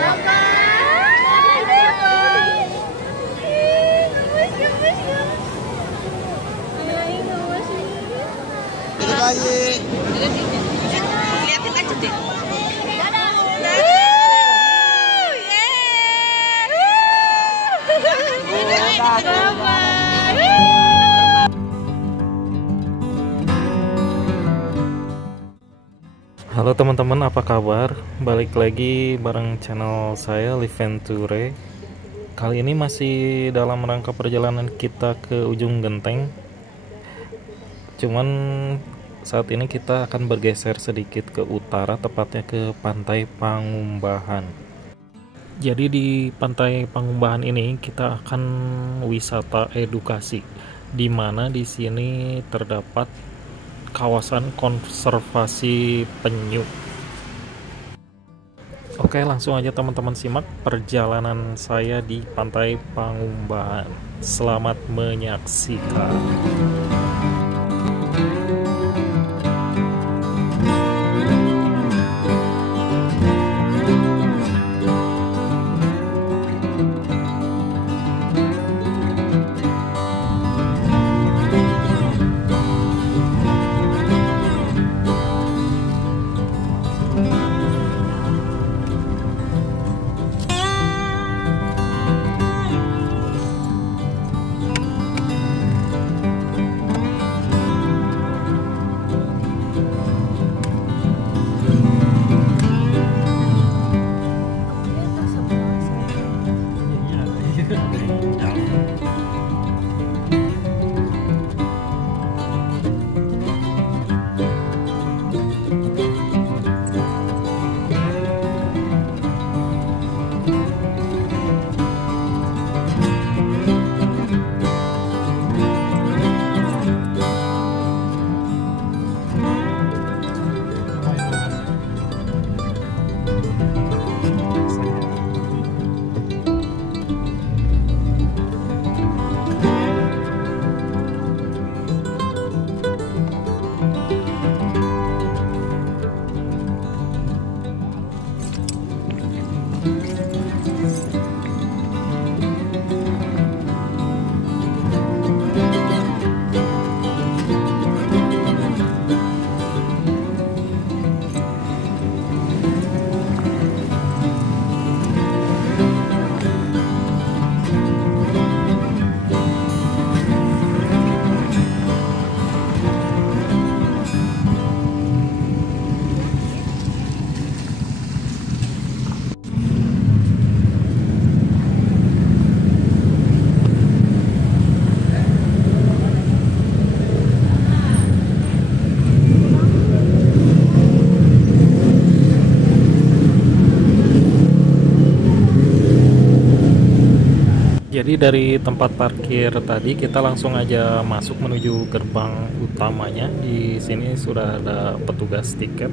Liatin aja deh. Halo teman-teman, apa kabar? Balik lagi bareng channel saya Liventure. Kali ini masih dalam rangka perjalanan kita ke ujung genteng. Cuman saat ini kita akan bergeser sedikit ke utara, tepatnya ke Pantai Pangumbahan. Jadi di Pantai Pangumbahan ini kita akan wisata edukasi, di mana di sini terdapat kawasan konservasi penyu. Oke, langsung aja teman-teman simak perjalanan saya di Pantai Pangumbahan. Selamat menyaksikan. Jadi dari tempat parkir tadi kita langsung aja masuk menuju gerbang utamanya. Di sini sudah ada petugas tiket.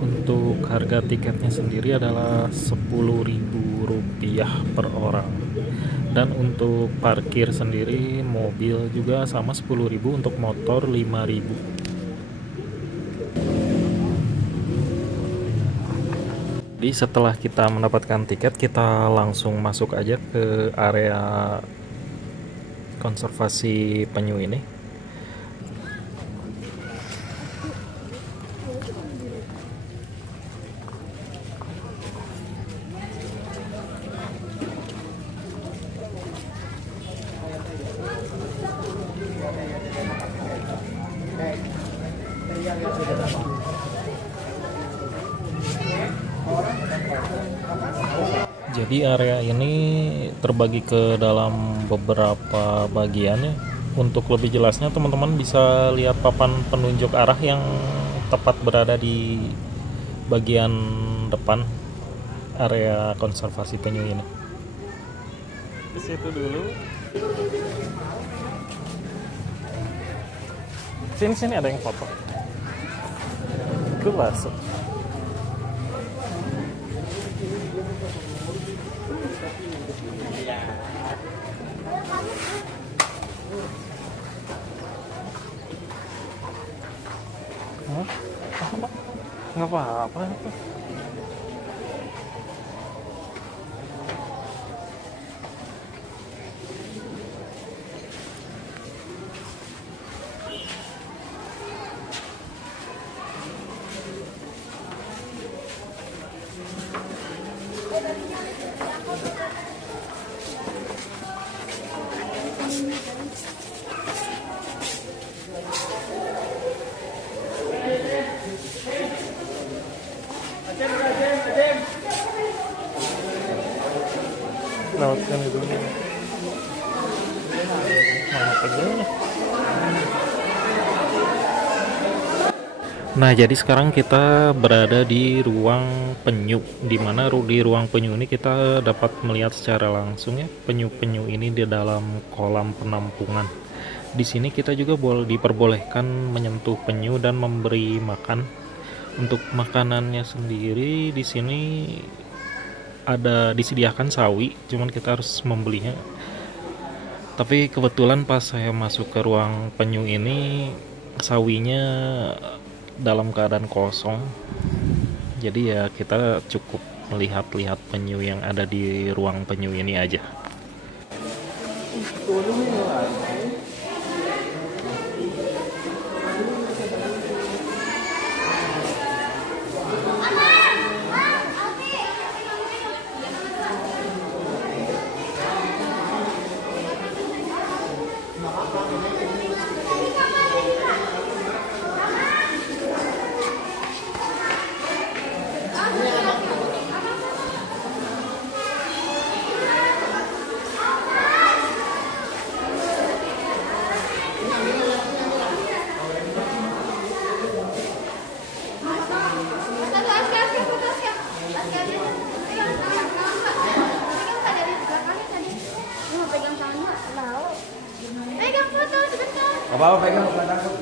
Untuk harga tiketnya sendiri adalah Rp10.000 per orang. Dan untuk parkir sendiri mobil juga sama Rp10.000, untuk motor Rp5.000. Jadi setelah kita mendapatkan tiket, kita langsung masuk aja ke area konservasi penyu ini. Jadi area ini terbagi ke dalam beberapa bagian ya. Untuk lebih jelasnya teman-teman bisa lihat papan penunjuk arah yang tepat berada di bagian depan area konservasi penyu ini. Di situ dulu. Sini ada yang foto. Itu masuk. Nggak apa-apa tuh. Lewatkan itu. Mana pegangnya? Nah, jadi sekarang kita berada di ruang penyu, di mana di ruang penyu ini kita dapat melihat secara langsung ya penyu-penyu ini di dalam kolam penampungan. Di sini kita juga boleh diperbolehkan menyentuh penyu dan memberi makan. Untuk makanannya sendiri di sini ada disediakan sawi, cuman kita harus membelinya. Tapi kebetulan pas saya masuk ke ruang penyu ini sawinya dalam keadaan kosong, jadi ya kita cukup melihat-lihat penyu yang ada di ruang penyu ini aja. Apa-apa pegang, bukan takut.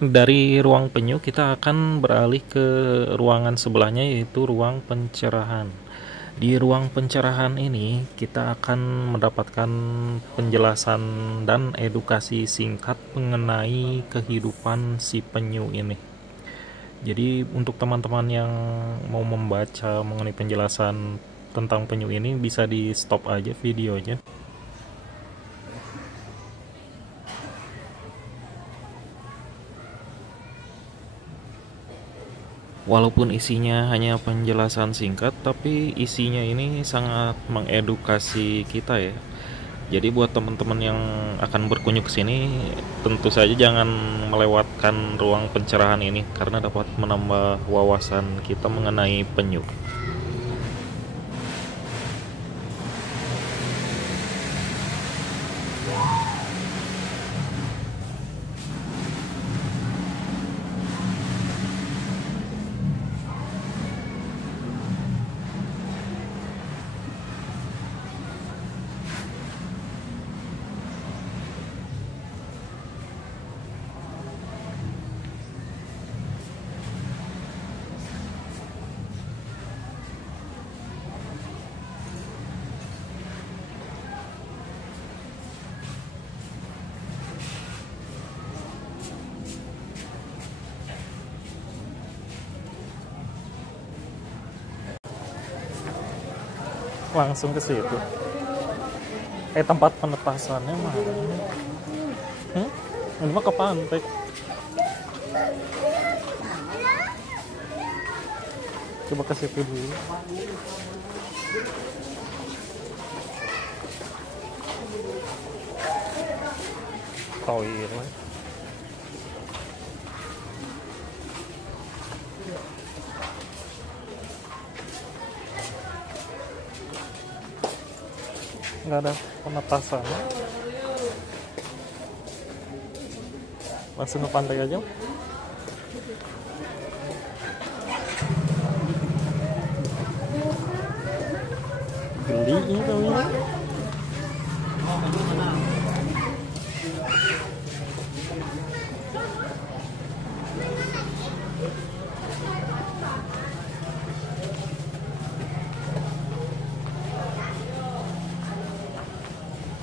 Dari ruang penyu kita akan beralih ke ruangan sebelahnya, yaitu ruang pencerahan. Di ruang pencerahan ini kita akan mendapatkan penjelasan dan edukasi singkat mengenai kehidupan si penyu ini. Jadi untuk teman-teman yang mau membaca mengenai penjelasan tentang penyu ini, bisa di stop aja videonya. Walaupun isinya hanya penjelasan singkat, tapi isinya ini sangat mengedukasi kita ya. Jadi buat teman-teman yang akan berkunjung ke sini, tentu saja jangan melewatkan ruang pencerahan ini karena dapat menambah wawasan kita mengenai penyu. Langsung ke situ. Tempat penetasannya mana? Ini mah ke pantai. Coba ke situ dulu. Toilet. Nggak ada penetasan, langsung ke pantai aja. mandinya kau ini.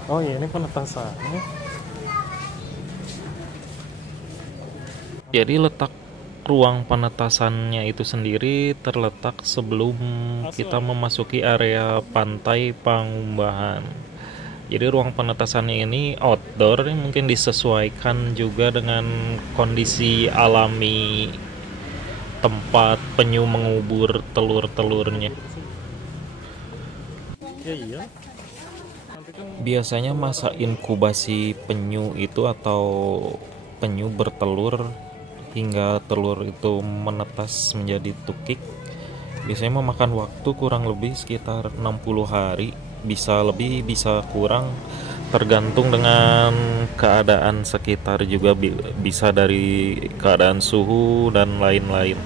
Oh iya, ini penetasannya. Jadi letak ruang penetasannya itu sendiri terletak sebelum kita memasuki area pantai Pangumbahan. Jadi ruang penetasannya ini outdoor, mungkin disesuaikan juga dengan kondisi alami tempat penyu mengubur telur-telurnya. Iya. Biasanya masa inkubasi penyu itu atau penyu bertelur hingga telur itu menetas menjadi tukik biasanya memakan waktu kurang lebih sekitar 60 hari, bisa lebih bisa kurang tergantung dengan keadaan sekitar juga, bisa dari keadaan suhu dan lain-lain.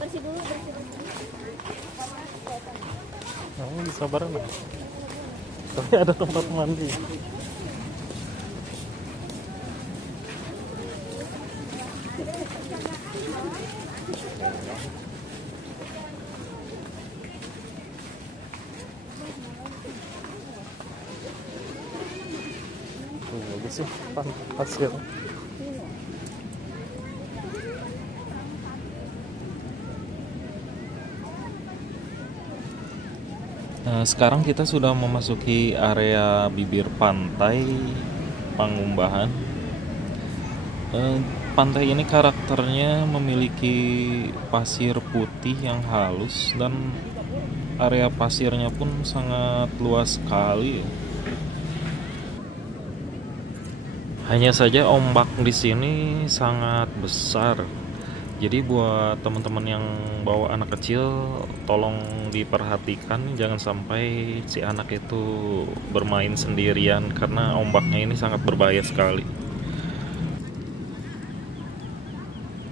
Bersih dulu. Kamu bisa bareng, tapi ada tempat mandi. Bagus sih, pasir. Nah, sekarang kita sudah memasuki area bibir pantai Pangumbahan. Pantai ini karakternya memiliki pasir putih yang halus dan area pasirnya pun sangat luas sekali. Hanya saja ombak di sini sangat besar. Jadi buat teman-teman yang bawa anak kecil, tolong diperhatikan jangan sampai si anak itu bermain sendirian karena ombaknya ini sangat berbahaya sekali.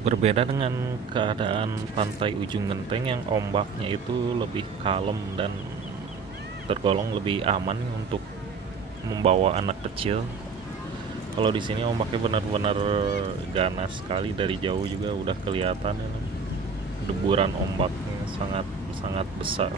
Berbeda dengan keadaan pantai Ujung Genteng yang ombaknya itu lebih kalem dan tergolong lebih aman untuk membawa anak kecil. Kalau di sini ombaknya benar-benar ganas sekali, dari jauh juga udah kelihatan ya, deburan ombaknya sangat besar.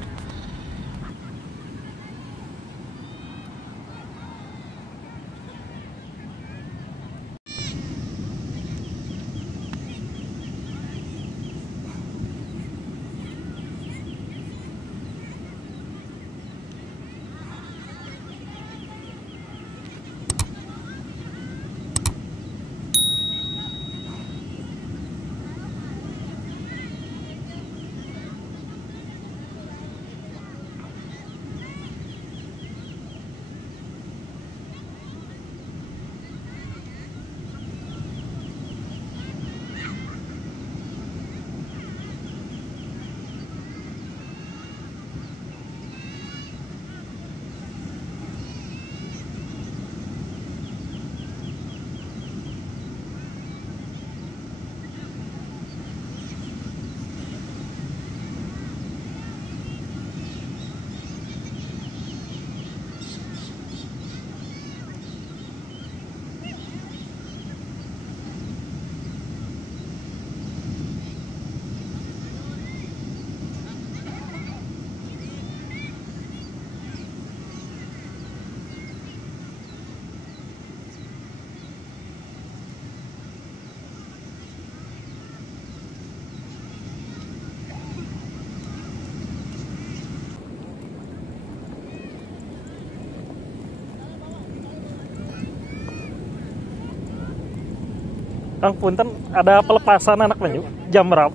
Kang punten, ada pelepasan anak penyu jam berapa?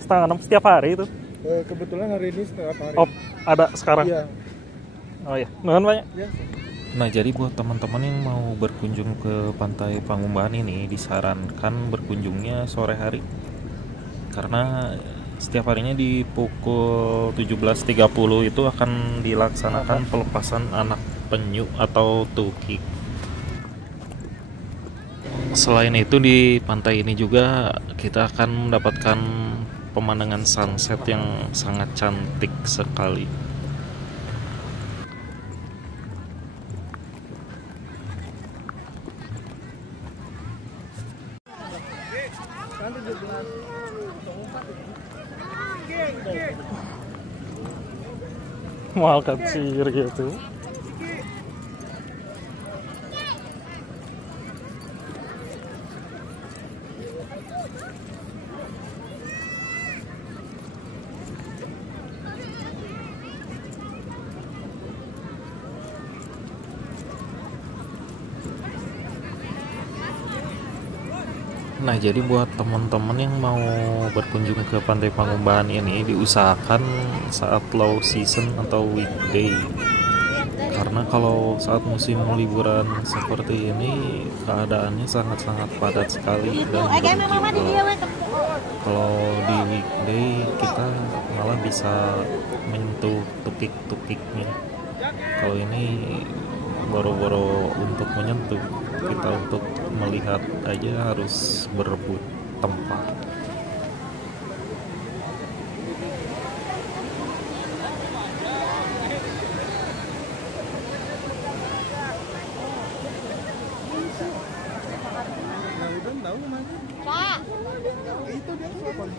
Setengah 6 setiap hari itu. Kebetulan hari ini setiap hari. Oh, ada sekarang. Iya. Oh iya, nuhun banyak. Ya. Nah, jadi buat teman-teman yang mau berkunjung ke Pantai Pangumbahan ini disarankan berkunjungnya sore hari. Karena setiap harinya di pukul 17.30 itu akan dilaksanakan pelepasan anak penyu atau tukik. Selain itu di pantai ini juga kita akan mendapatkan pemandangan sunset yang sangat cantik sekali. Mal kecil gitu. Nah, jadi buat teman-teman yang mau berkunjung ke Pantai Pangumbahan ini diusahakan saat low season atau weekday. Karena kalau saat musim liburan seperti ini keadaannya sangat-sangat padat sekali dan berjual. Kalau di weekday kita malah bisa menyentuh tukik-tukiknya. Kalau ini boro-boro untuk menyentuh, kita untuk melihat aja harus berebut tempat. Pak. Itu dia sopan.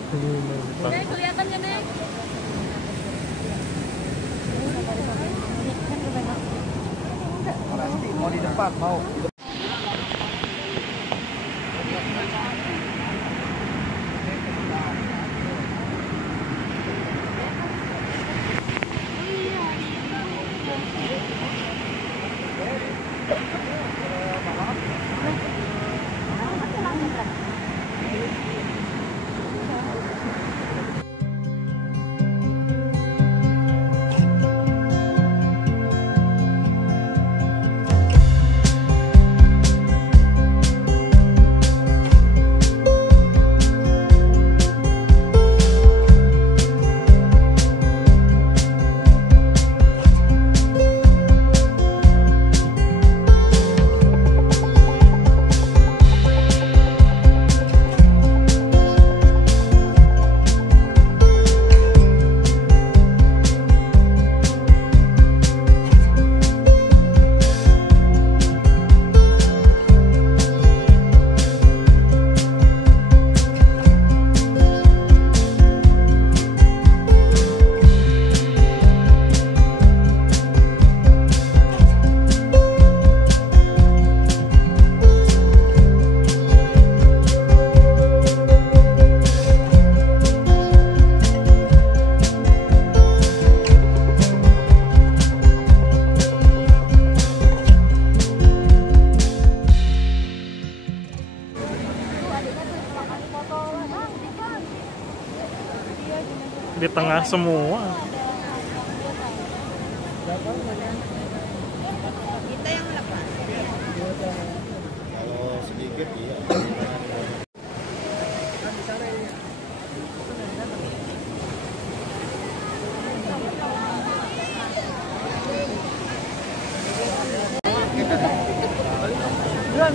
Nek, kelihatan ya, Nek? Mau di depan, mau. Di tengah semua. Kita yang lepas. Kalau sedikit iya.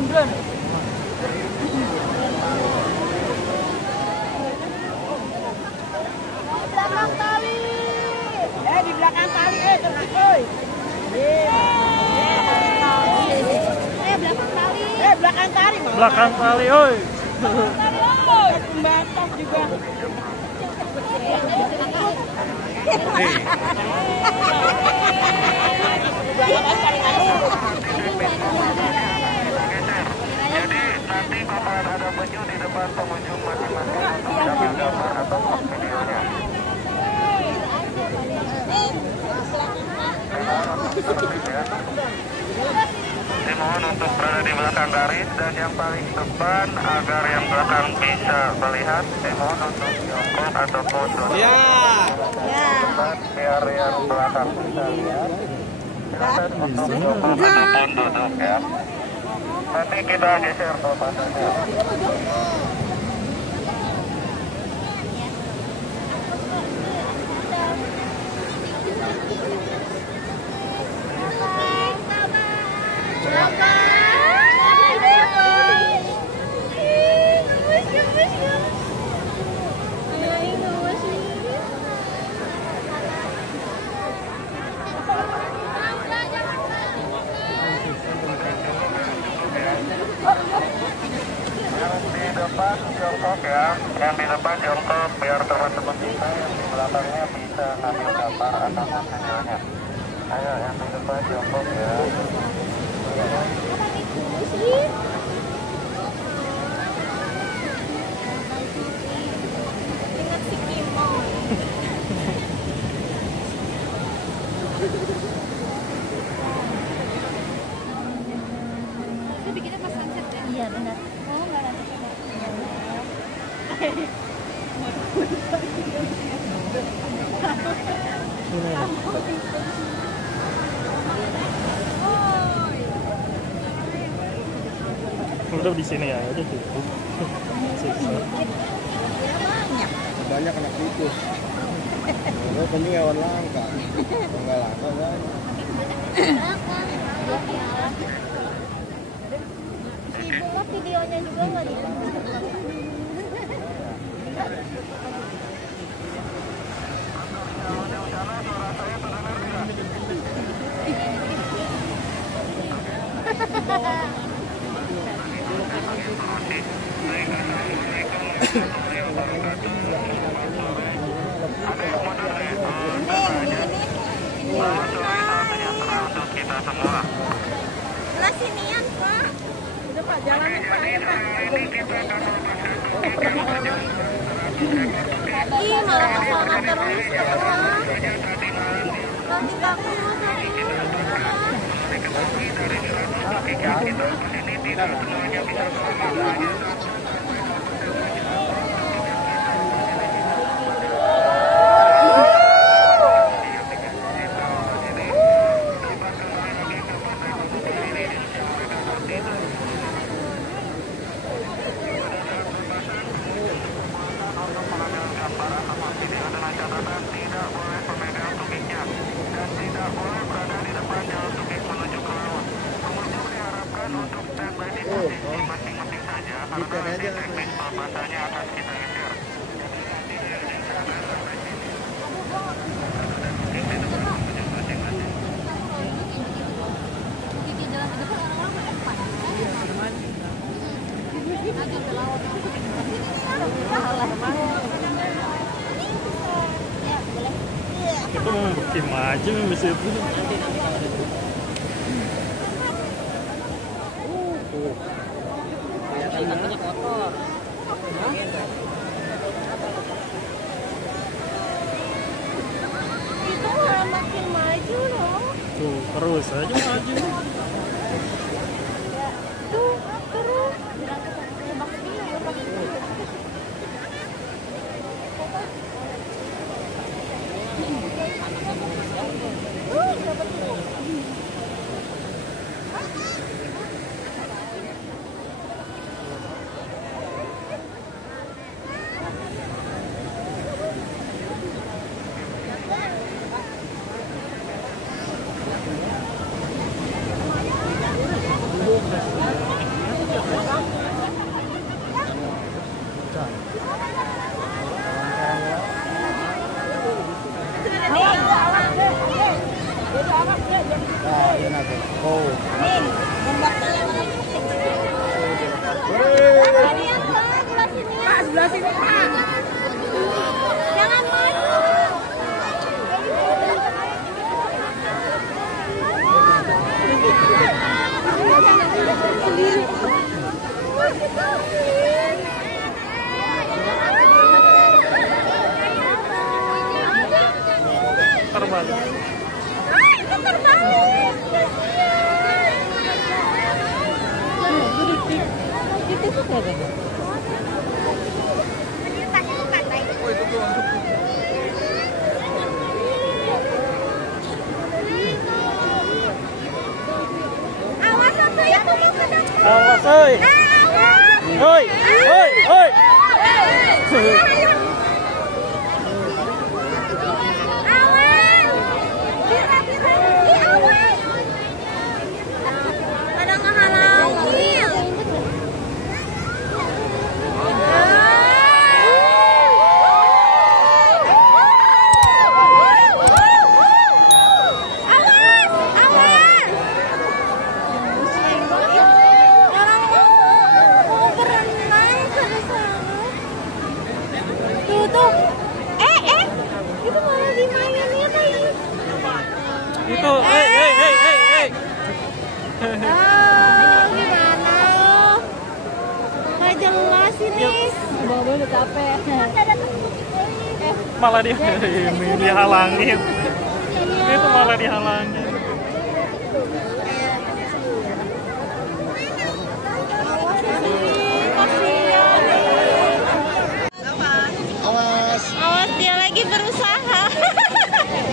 Bulan. belakang tali, terus, oi. Belakang tali. Belakang tali. Belakang tali, oi. Pembatas juga. Jadi nanti kapan ada penyu di depan pengunjung masing-masing untuk ambil gambar atau videonya. Dimohon untuk berada di belakang garis dan yang paling depan agar yang belakang bisa melihat. Dimohon untuk jongkok atau foto. Ya. Biar yang belakang bisa lihat. Silakan untuk jongkok ataupun duduk ya. Nanti kita geser pelepasannya. Depan jongkok ya, yang di depan jongkok biar teman-teman kita yang di belakangnya bisa ngambil gambar atau videonya. Ayo yang di depan jongkok ya. Ingat si Kimo. Itu bikinnya pas sunset ya? Iya benar. Oh nggak ada coba. Udah di sini ya, udah cukup. Banyak anak tikus. Oh, penyu hewan langka. Enggak langka kan? Si Bunga videonya juga nggak di. Kita semua. Belah sinian, Pak. Udah Pak, jalan nih Pak, ya Pak. Ih, malah ke sana terus semua. Nanti takut pelepasannya akan kita geser. di jalan ke depan orang-orang pada depan. Agak ke laut. Ya, boleh. Kita mau bikin aja di situ. Itu malah makin maju loh. Tuh, terus aja maju. Tuh, terus. Lebak dia, lebak dia. Dapat tuh. Oh. Nih, ombaknya yang mana nih? Hei. Tadi yang sebelah sini. Pak, sebelah sini, Pak. Jangan maju. Terbalik. Itu terbalik. Itu suka kan? Awas aku ya, aku mau ke depan. Awas, oi. Awas. Oi, oi, oi. Awas. Kira-kira ini awas. Ada ngehalangin. Awas, awas. Orang mau berenang ke sana. Tuh. Itu malah dimainin tadi. Itu, hey. Gimana? Nggak jelas ini. Bawa udah capek. Malah dia ini dihalangin. Itu malah dihalangin. Awas. Awas, dia lagi berusaha.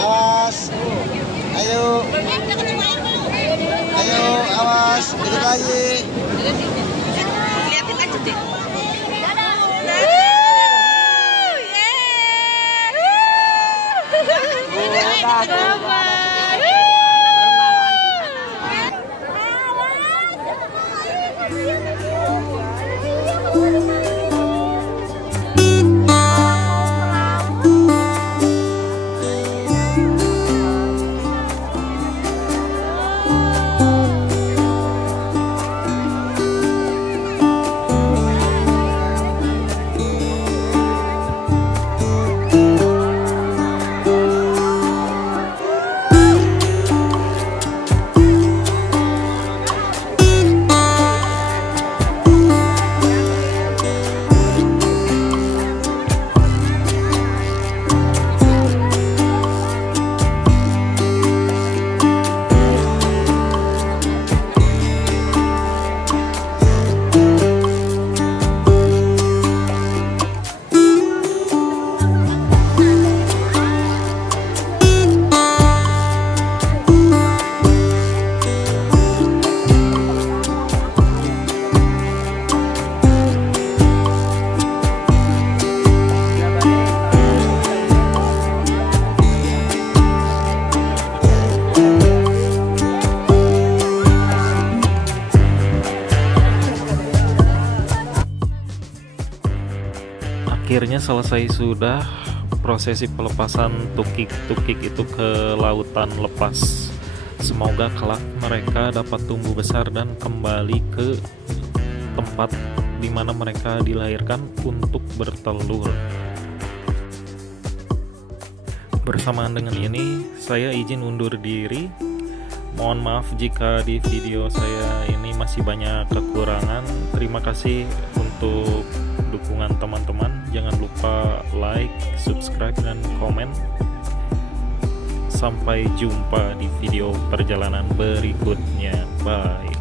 Awas. Ayo. Ayo, awas. Dikit lagi. Liatin aja deh. Akhirnya selesai sudah prosesi pelepasan tukik-tukik itu ke lautan lepas. Semoga kelak mereka dapat tumbuh besar dan kembali ke tempat di mana mereka dilahirkan untuk bertelur. Bersamaan dengan ini, saya izin undur diri. Mohon maaf jika di video saya ini masih banyak kekurangan. Terima kasih untuk dukungan teman-teman. Jangan lupa like, subscribe, dan komen. Sampai jumpa di video perjalanan berikutnya. Bye.